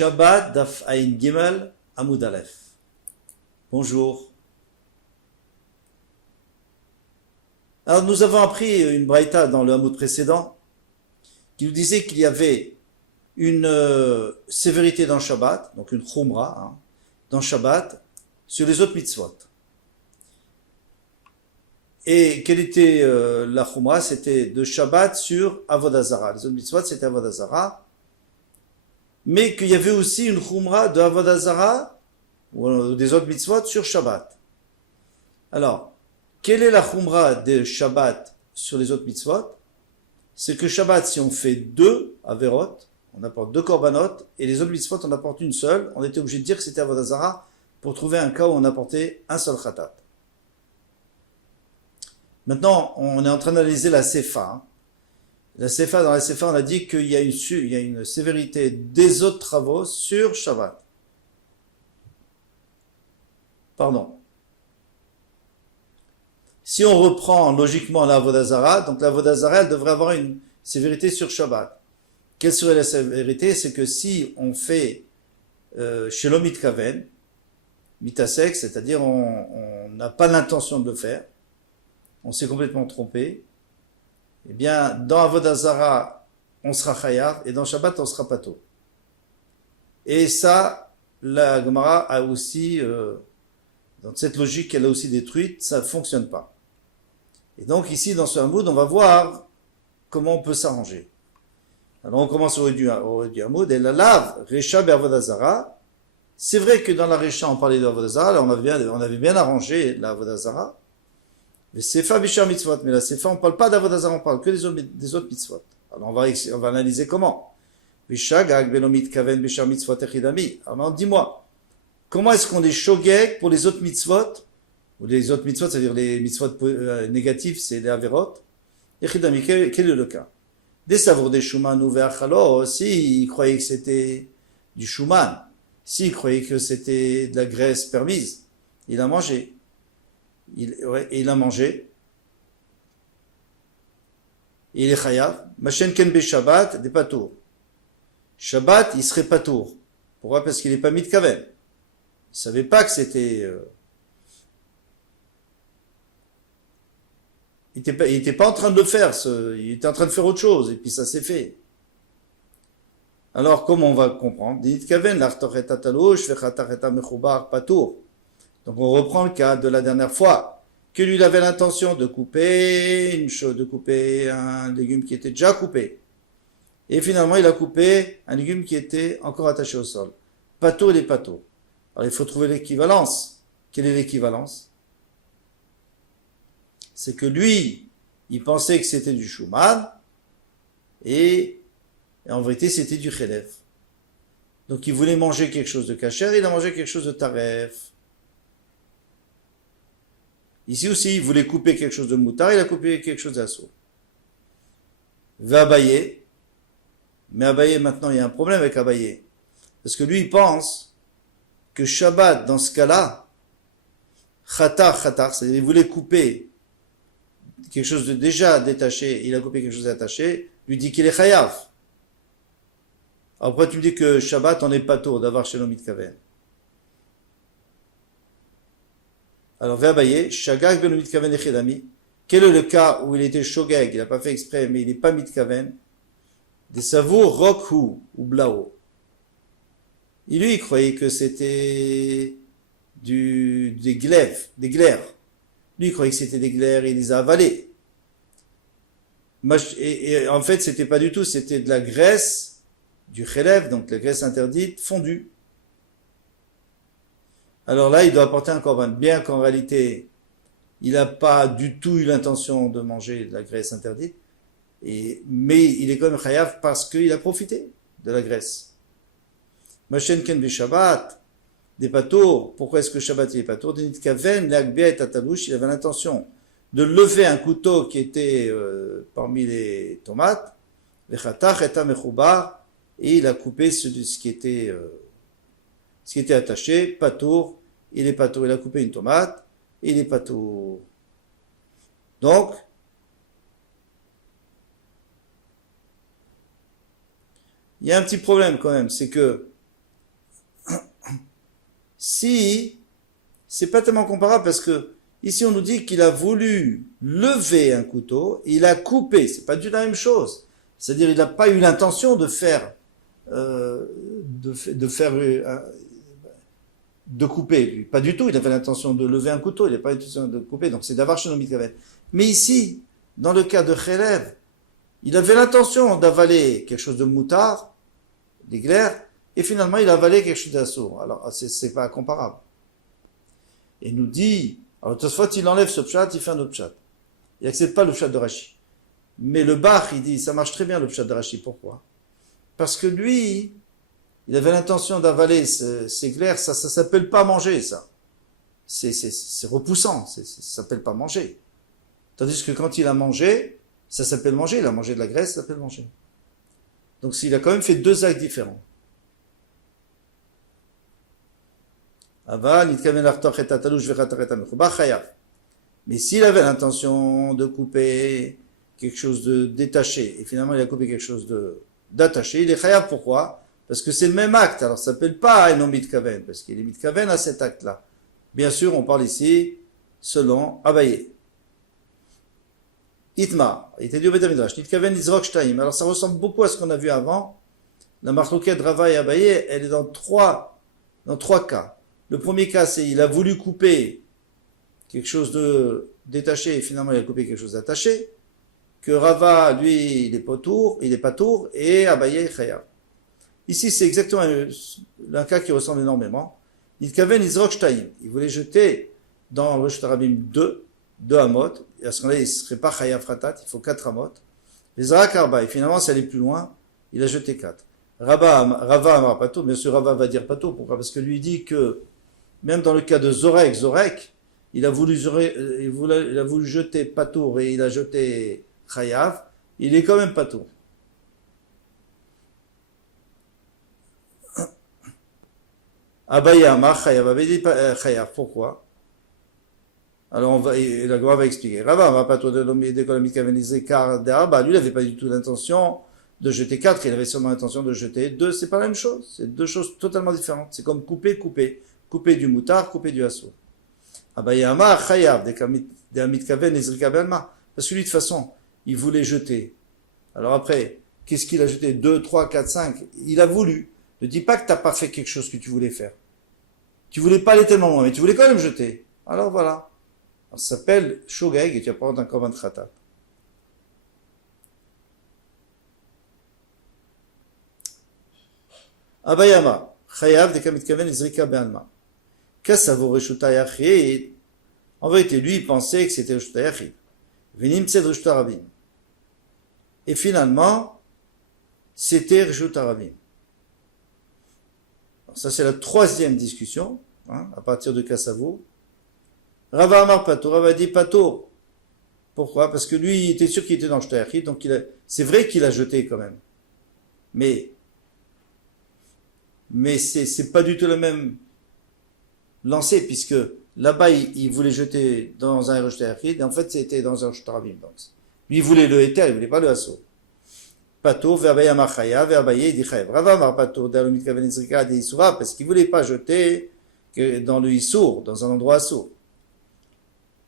Shabbat Daf Ayin Gimel Amud Aleph. Bonjour. Alors nous avons appris une braïta dans le Hamoud précédent qui nous disait qu'il y avait une sévérité dans Shabbat, donc une chumra dans Shabbat sur les autres mitzvot. Et quelle était la chumra? C'était de Shabbat sur Avodah Zarah. Les autres mitzvot c'était Avodah Zarah. Mais qu'il y avait aussi une chumra de Avodah Zarah ou des autres mitzvot sur Shabbat. Alors, quelle est la chumra de Shabbat sur les autres mitzvot? C'est que Shabbat, si on fait deux averot, on apporte deux korbanot, et les autres mitzvot, on apporte une seule, on était obligé de dire que c'était Avodah Zarah pour trouver un cas où on apportait un seul khatat. Maintenant, on est en train d'analyser la Sefa. La Sefa, dans la Sefa, on a dit qu'il y a une sévérité des autres travaux sur Shabbat. Pardon. Si on reprend logiquement la Avodah Zarah, donc la Avodah Zarah, elle devrait avoir une sévérité sur Shabbat. Quelle serait la sévérité? C'est que si on fait Shelo Mitkaven, Mitasek, c'est-à-dire on n'a pas l'intention de le faire, on s'est complètement trompé, eh bien, dans Avodah Zarah, on sera chayav, et dans Shabbat, on sera pato. Et ça, la Gemara a aussi, dans cette logique qu'elle a aussi détruite, ça ne fonctionne pas. Et donc, ici, dans ce Hamoud, on va voir comment on peut s'arranger. Alors, on commence au du Hamoud, et la lave, Recha be'Avodah Zarah. C'est vrai que dans la Recha, on parlait d'Avodah Zarah, là, on avait bien arrangé la Avodah Zarah. Mais Sefa bishar mitzvot, mais la Sefa, on ne parle pas d'Avodah Zarah, on parle que des autres mitzvot. Alors on va analyser comment. Bishagag belomit kaven bishar mitzvot echidami. Alors dis-moi, comment est-ce qu'on est shogeg pour les autres mitzvot, ou les autres mitzvot, c'est-à-dire les mitzvot négatifs, c'est les averot, echidami, quel est le cas? Des savours des shuman ou ve'achalo, s'il croyait que c'était du shuman, s'il croyait que c'était de la graisse permise, il a mangé. Il a mangé. Il est chayav. Machen ken be Shabbat, des patour. Shabbat, il serait patour. Pourquoi? Parce qu'il n'est pas mitkaven. Il ne savait pas que c'était... Il n'était pas en train de le faire. Il était en train de faire autre chose. Et puis ça s'est fait. Alors, comment on va comprendre? Mitkaven, l'artoreta talouch, vechatacheta mechubar, patour. Donc on reprend le cas de la dernière fois, que lui il avait l'intention de couper un légume qui était déjà coupé. Et finalement il a coupé un légume qui était encore attaché au sol. Pâteau, les pâteaux. Alors il faut trouver l'équivalence. Quelle est l'équivalence? C'est que lui, il pensait que c'était du shuman, et en vérité c'était du chelev. Donc il voulait manger quelque chose de kasher, il a mangé quelque chose de taref. Ici aussi, il voulait couper quelque chose de moutar, il a coupé quelque chose d'assaut. Va Abaye. Mais Abaye, maintenant, il y a un problème avec Abaye. Parce que lui, il pense que Shabbat, dans ce cas-là, khatar, c'est-à-dire il voulait couper quelque chose de déjà détaché, il a coupé quelque chose d'attaché, lui dit qu'il est chayav. Alors pourquoi tu me dis que Shabbat, on n'est pas tôt d'avoir Shelo Mitkaven? Alors, Ve'abaye, Shagag ben mitkaven echidami. Quel est le cas où il était shogeg, il n'a pas fait exprès, mais il n'est pas mitkaven? Des savours rokhu ou blao. Lui, il croyait que c'était des glaives, des glaires. Lui, il croyait que c'était des glaires et il les a avalés. Et en fait, c'était pas du tout, c'était de la graisse, du chelev, donc la graisse interdite, fondue. Alors là, il doit apporter un korban, bien qu'en réalité, il n'a pas du tout eu l'intention de manger de la graisse interdite, mais il est quand même chayav parce qu'il a profité de la graisse. Machen ken be Shabbat, des patours. Pourquoi est-ce que Shabbat il est patour? Il avait l'intention de lever un couteau qui était parmi les tomates, et il a coupé ce qui était attaché, patour. Il est patour, il a coupé une tomate, il est patour. Donc, il y a un petit problème quand même, c'est que Si, c'est pas tellement comparable parce que ici on nous dit qu'il a voulu lever un couteau, il a coupé, c'est pas du tout la même chose. C'est-à-dire il n'a pas eu l'intention de faire, de faire, de couper, lui. Pas du tout, il avait l'intention de lever un couteau, il n'a pas l'intention de couper, donc c'est d'avoir chez Mitkaven. Mais ici, dans le cas de Khelev, il avait l'intention d'avaler quelque chose de moutard, des glaires, et finalement il a avalé quelque chose d'assourd. Alors, c'est pas comparable. Et il nous dit, alors Tosfot il enlève ce pshat, il fait un autre pshat. Il n'accepte pas le pshat de Rashi. Mais le Bach, il dit, ça marche très bien le pshat de Rashi. Pourquoi? Parce que lui, il avait l'intention d'avaler ces glaires, ça s'appelle pas manger, ça. C'est repoussant, ça s'appelle pas manger. Tandis que quand il a mangé, ça s'appelle manger, il a mangé de la graisse, ça s'appelle manger. Donc il a quand même fait deux actes différents. Mais s'il avait l'intention de couper quelque chose de détaché, et finalement il a coupé quelque chose d'attaché, il est chayav. Pourquoi? Parce que c'est le même acte, alors ça s'appelle pas un mitkaven, parce qu'il est mitkaven à cet acte-là. Bien sûr, on parle ici selon Abaye. Itma, il était dit au Betamidrash, mitkaven izrok shtaim. Alors ça ressemble beaucoup à ce qu'on a vu avant. La marloquette de Rava et Abaye, elle est dans trois cas. Le premier cas, c'est il a voulu couper quelque chose de détaché et finalement il a coupé quelque chose d'attaché. Que Rava, lui, il est pas tour, et Abaye est chayav. Ici, c'est exactement un cas qui ressemble énormément. Itkaven izrok shtaim. Il voulait jeter dans le Rosh Tarabim deux amot, et à ce moment-là, il ne serait pas chayav ratat, il faut 4 amot. Les zarak arba, et finalement, ça allait plus loin, il a jeté 4. Rava amar pato, bien sûr, Rava va dire pato, pourquoi? Parce que lui dit que, même dans le cas de Zorek, il a voulu jeter patour et il a jeté chayav, il est quand même patour. Abaye amar chayav, avait dit chayav, pourquoi? Alors la Gemara va expliquer. Rava va pas trop de l'homme d'économie cavanisé car d'Arba, lui il n'avait pas du tout l'intention de jeter 4, il avait seulement l'intention de jeter 2, c'est pas la même chose, c'est deux choses totalement différentes. C'est comme couper du moutard, couper du assour. Abaye amar chayav de amit kaven ezrika belma, parce que lui de toute façon, il voulait jeter. Alors après, qu'est-ce qu'il a jeté? 2, 3, 4, 5, il a voulu. Ne dis pas que t'as pas fait quelque chose que tu voulais faire. Tu voulais pas aller tellement loin, mais tu voulais quand même jeter. Alors voilà. Alors, ça s'appelle shogeg et tu vas prendre un korban khatat. Abayama, chayav de kamitkaven izrika be'alma. Kassavo reshuta yachid. En vérité, lui, il pensait que c'était reshuta yachid. Venim tsed reshuta rabim. Et finalement, c'était reshuta rabim. Ça, c'est la troisième discussion, à partir de Kassavo. Rava Amar Pato, Rava dit Pato. Pourquoi? Parce que lui, il était sûr qu'il était dans le Shtayachid, donc c'est vrai qu'il a jeté quand même. Mais c'est pas du tout le même lancer, puisque là-bas, il voulait jeter dans un Shtayachid, et en fait, c'était dans un Shtarabim. Lui, il voulait le Eter, il voulait pas le Hasso. Pato, Verbaye Amar Chaya, Verbaye dit Chayav. Rava Amar Pato, Dalomit Kaven Izrika, dit Isura, parce qu'il voulait pas jeter dans le Issour, dans un endroit Assour.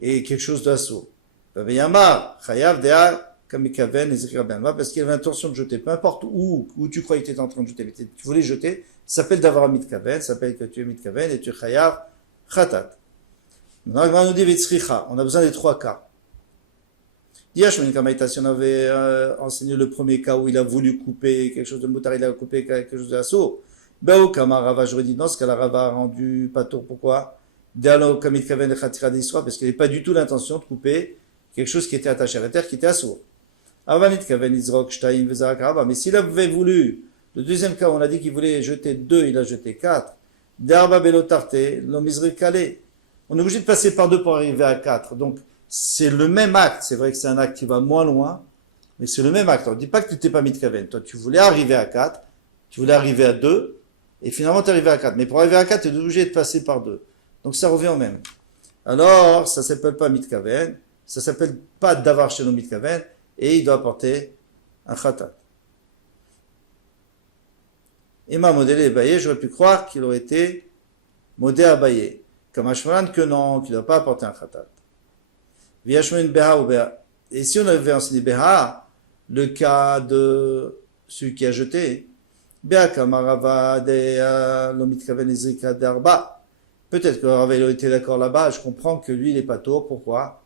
Et quelque chose d'assourd. Yamar, chayav dea, kamikaven, ezekra benma, parce qu'il avait l'intention de jeter, peu importe où tu croyais que tu étais en train de jeter, mais tu voulais jeter, ça s'appelle d'avoir un mitkaven, ça s'appelle que tu es mitkaven, et tu es chayav, khatat. Maintenant, on nous dit vitzricha, on a besoin des trois cas. Yashmin Kamaita, si on avait enseigné le premier cas où il a voulu couper quelque chose de moutard, il a coupé quelque chose d'assourd, Bao Kamarava, j'aurais dit non, ce qu'elle a rendu patour, pourquoi? Parce qu'il n'avait pas du tout l'intention de couper quelque chose qui était attaché à la terre, qui était assourd. Mais s'il avait voulu, le deuxième cas, on a dit qu'il voulait jeter 2, il a jeté 4. On est obligé de passer par 2 pour arriver à 4. Donc, c'est le même acte. C'est vrai que c'est un acte qui va moins loin, mais c'est le même acte. On ne dit pas que tu n'étais pas mitkaven. Toi, tu voulais arriver à 4, tu voulais arriver à 2, et finalement, tu es arrivé à 4. Mais pour arriver à 4, tu es obligé de passer par 2. Donc ça revient au même. Alors, ça s'appelle pas mitkaven, ça s'appelle pas davar shelo mitkaven, et il doit apporter un khatat. Et ma modèle Baye, j'aurais pu croire qu'il aurait été Modé Abaye. Comme Ashmalan que non, qu'il ne doit pas apporter un khatat. Viashmin Beha ou Beha. Et si on avait enseigné Beha, le cas de celui qui a jeté, Beha Kamarava de Lomitkaven Ezrika d'Arba. Peut-être que Rava était d'accord là-bas, je comprends que lui il est pas tôt. Pourquoi?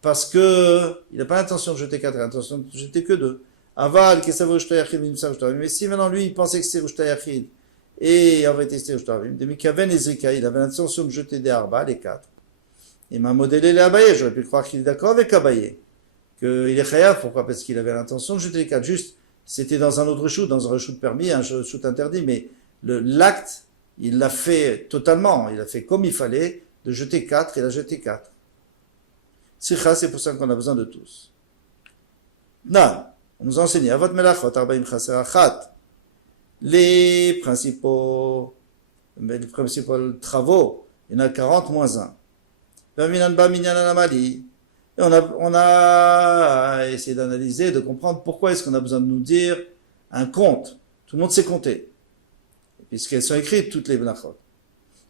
Parce que il n'a pas l'intention de jeter 4, il a l'intention de jeter que 2. Aval, mais si maintenant lui il pensait que c'était Rushta Yachid, et en vérité c'était Rushta Yachid, Demikaven Ezrika, il avait l'intention de jeter des Arba, les 4. Il m'a modélé les Abaye, j'aurais pu croire qu'il est d'accord avec Abaye, qu'il est chayav. Pourquoi? Parce qu'il avait l'intention de jeter les 4. Juste, c'était dans un autre shoot, dans un shoot permis, un shoot interdit, mais l'acte, il l'a fait totalement, il a fait comme il fallait, de jeter 4, il a jeté 4. C'est pour ça qu'on a besoin de tous. Non, on nous a enseigné, Avot Melachot, Arbaim Chaser Achat, les principaux travaux, il y en a 40 moins 1. Et on a essayé d'analyser, de comprendre pourquoi est-ce qu'on a besoin de nous dire un compte. Tout le monde sait compter, puisqu'elles sont écrites toutes les Melachot.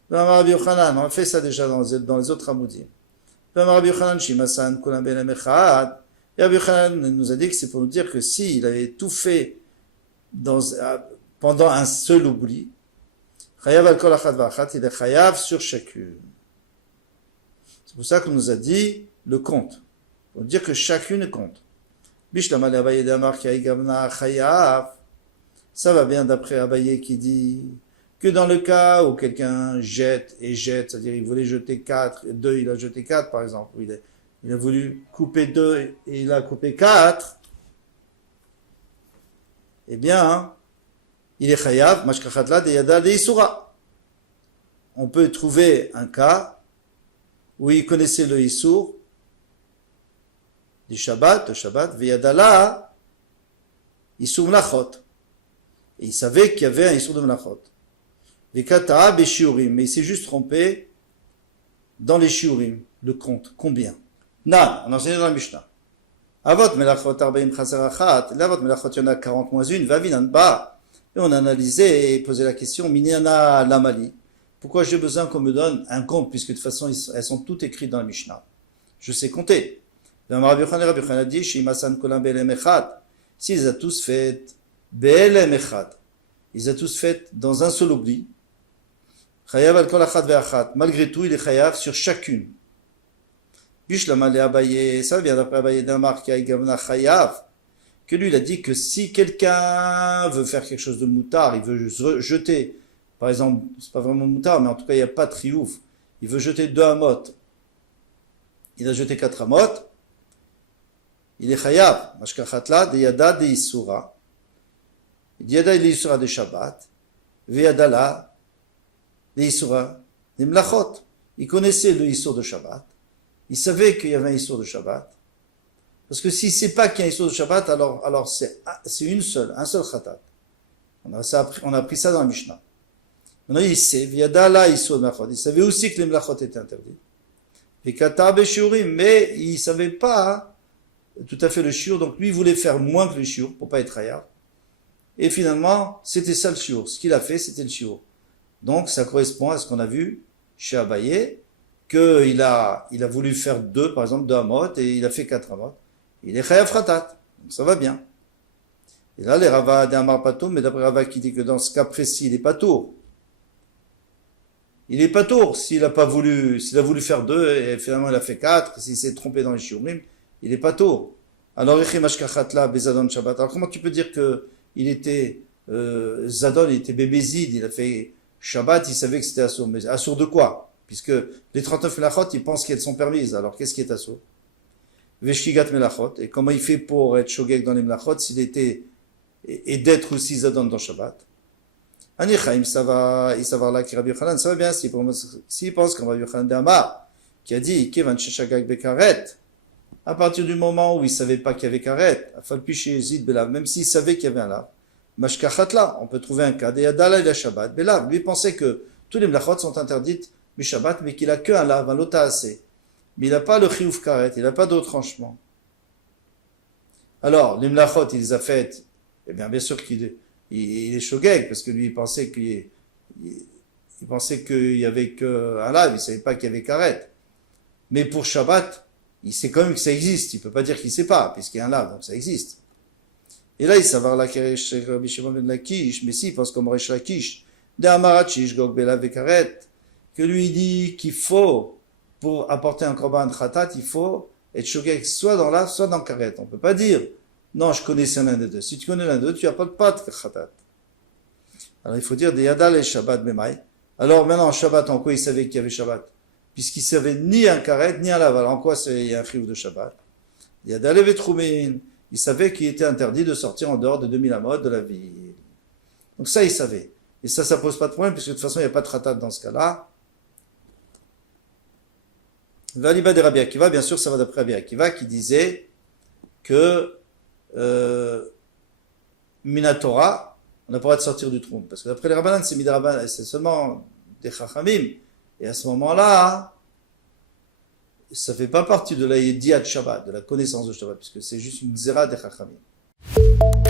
On a fait ça déjà dans les autres Amoudim. Et Rabbi Yochanan nous a dit que c'est pour nous dire que s'il avait tout fait pendant un seul oubli, chayav al kol achad v'achat, il est chayav sur chacune. C'est pour ça qu'on nous a dit le compte. Pour dire que chacune compte. Bishlam al Abaye d'Amar ki aïgavna chayav. Ça va bien d'après Abaye qui dit que dans le cas où quelqu'un jette et jette, c'est-à-dire il voulait jeter 4, 2, il a jeté 4 par exemple, il a voulu couper 2 et il a coupé 4, eh bien, il est chayav, mashkachatla de yada de isura. On peut trouver un cas où il connaissait le issour du Shabbat, veyadala, issour mlachot. Et il savait qu'il y avait un issour de mlachot. Mais il s'est juste trompé dans les shiurim, le compte. Combien? Nan, on a enseigné dans la Mishnah. Avot melachot arba'im chaser achat, l'avot melachot il y en a 40 moins 1, vavinan ba. Et on a analysé et posé la question, minyana lamali. Pourquoi j'ai besoin qu'on me donne un compte, puisque de toute façon elles sont toutes écrites dans la Mishnah. Je sais compter. Rabbi Yochanan a dit, shimasan kolam be'elem echad. S'ils a tous fait be'elem echad, ils ont tous fait dans un seul oubli. Chayav al kol achad ve'achat. Malgré tout, il est chayav sur chacune. Bishlama le Abaye, ça vient d'après Abaye d'Amar qui a gavna chayav, que lui il a dit que si quelqu'un veut faire quelque chose de moutard, il veut jeter, par exemple, c'est pas vraiment moutard, mais en tout cas il n'y a pas de triouf, il veut jeter 2 amot, il a jeté 4 amot, il est chayav, mashkachatla, de yada de isura, yada de isura de Shabbat, veyadala, de isura, de mlachot. Il connaissait le isur de Shabbat. Il savait qu'il y avait un issour de Shabbat. Parce que s'il ne sait pas qu'il y a un issour de Shabbat, alors c'est un seul khatat. On a appris ça dans la Mishnah. Maintenant, il sait, Viadala issour de Mlachot. Il savait aussi que les Mlachot étaient interdits. Mais il ne savait pas tout à fait le shiur. Donc lui, il voulait faire moins que le shiur pour ne pas être hayab. Et finalement, c'était ça le shiur. Ce qu'il a fait, c'était le shiur. Donc ça correspond à ce qu'on a vu chez Abaye, qu'il a voulu faire 2, par exemple, 2 amot, et il a fait 4 amot. Il est chayav khatat. Donc ça va bien. Et là, les Rava d'Amar Pato, mais d'après Rava qui dit que dans ce cas précis, il est pas tour. Il est pas tour. S'il a voulu faire 2, et finalement il a fait 4, s'il s'est trompé dans les shiurim, il est pas tour. Alors, Shabbat. Alors comment tu peux dire que il était, Zadon, il était bébézid, il a fait Shabbat, il savait que c'était assour. Mais assour de quoi? Puisque les 39 melachot, ils pensent qu'elles sont permises. Alors, qu'est-ce qui est assour? Veshkigat melachot. Et comment il fait pour être shogeg dans les melachot s'il était, et d'être aussi zadon dans Shabbat? Anichaim, ça va là, qui Rabbi Yochanan, ça va bien, s'il pense comme Rabbi Yochanan d'Amar, qui a dit, Kevan sheshagag bekaret, à partir du moment où il savait pas qu'il y avait karet, afalpiché zid belav, même s'il savait qu'il y avait un lav, mashkachatla, on peut trouver un cas, de yadala il a Shabbat, belav, lui pensait que tous les melachot sont interdites, Shabbat, mais qu'il a que un lav, un lotaasé. Mais il n'a pas le chiyuv karet, il n'a pas de retranchement. Alors, les mlachot, il les a faites, eh bien sûr qu'il est shogeg, parce que lui, il pensait qu'il Il pensait qu'il y avait qu'un lave, il savait pas qu'il y avait karet. Mais pour Shabbat, il sait quand même que ça existe. Il peut pas dire qu'il sait pas, puisqu'il y a un lave, donc ça existe. Et là, il s'avère la Rabbi Shimon ben Lakish, mais si, il pense comme Resh Lakish, de Amarachish, Gog Bela Vekaret, que lui dit qu'il faut, pour apporter un korban khatat, il faut être shogeg soit dans l'ave, soit dans karet. On peut pas dire, non, je connaissais l'un des deux. Si tu connais l'un des deux, tu apportes pas de khatat. Alors il faut dire des Yadal et Shabbat Memai. Alors maintenant, Shabbat, en quoi il savait qu'il y avait Shabbat? Puisqu'il savait ni un karet, ni un lave. Alors en quoi il y a un chiyuv de Shabbat? Yadal et Vetroumin. Il savait qu'il était interdit de sortir en dehors de 2000 amot de la ville. Donc ça, il savait. Et ça pose pas de problème, puisque de toute façon, il n'y a pas de khatat dans ce cas-là. Valiba de Rabbi Akiva, bien sûr, ça va d'après Rabbi Akiva, qui disait que Minatora, on n'a pas le droit de sortir du trône. Parce que d'après les Rabbanan, c'est Midrabanan, c'est seulement des Chachamim. Et à ce moment-là, ça ne fait pas partie de la Yediat Shabbat, de la connaissance de Shabbat, puisque c'est juste une Zera des Chachamim.